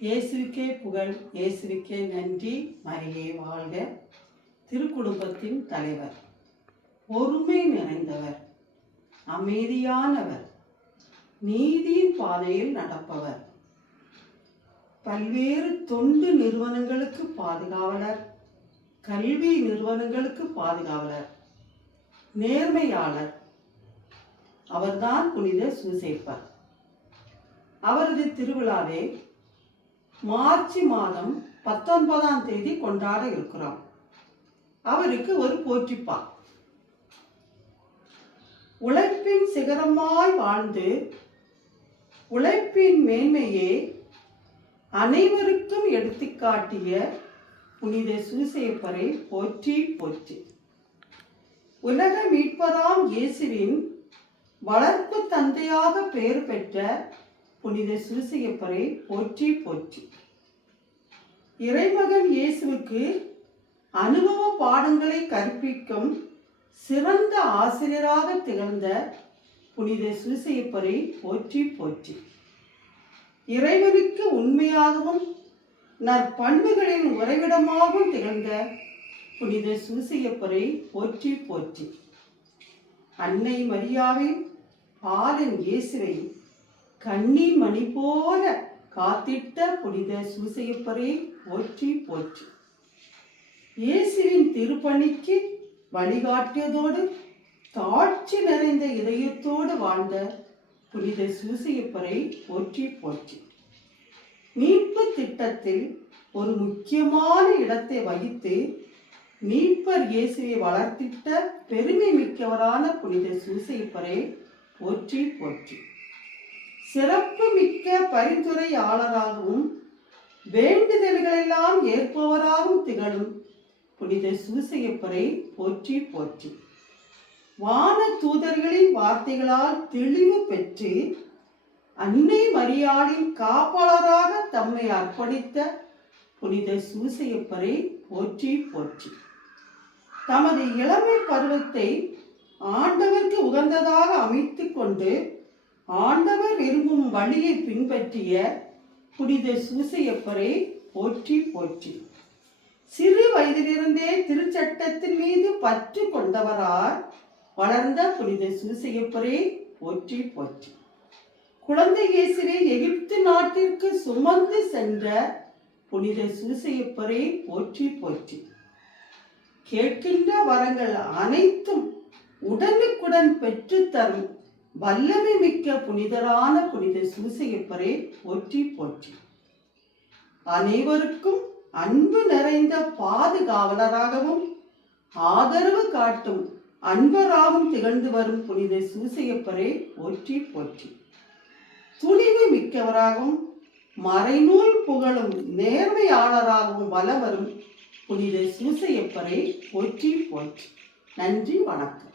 இயேசுவுக்கே புகழ், இயேசுவுக்கே நன்றி. மரியே வாழ்க. திருக்குடும்பத்தின் தலைவர், பொறுமை நிறைந்தவர், அமைதியானவர், நீதியின் பாதையில் நடப்பவர், பல்வேறு தொண்டு நிறுவனங்களுக்கு பாதுகாவலர், கல்வி நிறுவனங்களுக்கு பாதுகாவலர், நேர்மையாளர். அவர்தான் புனித சூசேப்பர். அவரது திருவிழாவை மார்ச் மாதம் 19ஆம் தேதி கொண்டாட இருக்கிறோம். அவருக்கு ஒரு போற்றிப்பா. உழைப்பின் சிகரமாய் வாழ்ந்து உழைப்பின் மேன்மையே அனைவருக்கும் எடுத்துக்காட்டிய புனித சூசேப்பரை போற்றி போற்றி. உலக மீட்பராம் இயேசுவின் வளர்ப்பு தந்தையாக பெயர் பெற்ற புனித சூசேப்பரை போற்றி போற்றி. இறைமகன் இயேசுவுக்கு அனுபவ பாடங்களை கற்பிக்கும் சிறந்த ஆசிரியராக திகழ்ந்த புனித சூசேப்பரை போற்றி போற்றி. இறைவனுக்கு உண்மையாகவும் நற்பண்புகளின் உறைவிடமாகவும் திகழ்ந்த புனித சூசேப்பரை போற்றி போற்றி. அன்னை மரியாவின் பாலன் இயேசுவை கண்ணீர் மணி போல காத்திட்ட புனித சூசேப்பரை போற்றி போற்றி. இயேசுவின் திருப்பணிக்கு வழிகாட்டியதோடு தாட்சி நிறைந்த இதயத்தோடு வாழ்ந்த புனித சூசேப்பரை போற்றி போற்றி. மீட்பு திட்டத்தில் ஒரு முக்கியமான இடத்தை வகித்து மீட்பர் இயேசுவை வளர்த்திட்ட பெருமை மிக்கவரான புனித சூசேப்பரை போற்றி போற்றி. சிறப்பு மிக்க பரிந்துரையாளராகவும் வேண்டுதல்களெல்லாம் ஏற்பவராகவும் திகழும் புனித சூசேப்பரை போற்றி போற்றி. வான தூதர்களின் வார்த்தைகளால் தெளிவு பெற்று அன்னை மரியாளின் காப்பாளராக தம்மை அர்ப்பணித்த புனித சூசேப்பரை போற்றி போற்றி. தமது இளமை பருவத்தை ஆண்டவருக்கு உகந்ததாக அமைத்து கொண்டு ஆண்டவர் விரும்பும் வழியை பின்பற்றிய புனித சூசேப்பரை போற்றி போற்றி. சிறு வயதிலிருந்தே திருச்சட்டத்தின் மீது பற்று கொண்டவரால் வளர்ந்த புனித சூசேப்பரை போற்றி போற்றி. குழந்தை இயேசுவை எகிப்து நாட்டிற்கு சுமந்து சென்ற புனித சூசேப்பரை போற்றி போற்றி. கேட்கின்ற வரங்கள் அனைத்தும் உடனுக்குடன் பெற்றுத்தரும் வல்லமை மிக்க புனிதரான புனித சூசேப்பரை போற்றி போற்றி. அனைவருக்கும் அன்பு நிறைந்த பாதுகாவலராகவும் ஆதரவு காட்டும் அன்பராகவும் திகழ்ந்து வரும் புனித சூசேப்பரை போற்றி போற்றி. துணிவு மிக்கவராகவும் மறைநூல் புகழும் நேர்மையாளராகவும் வலம் வரும் புனித சூசேப்பரை போற்றி போற்றி. நன்றி, வணக்கம்.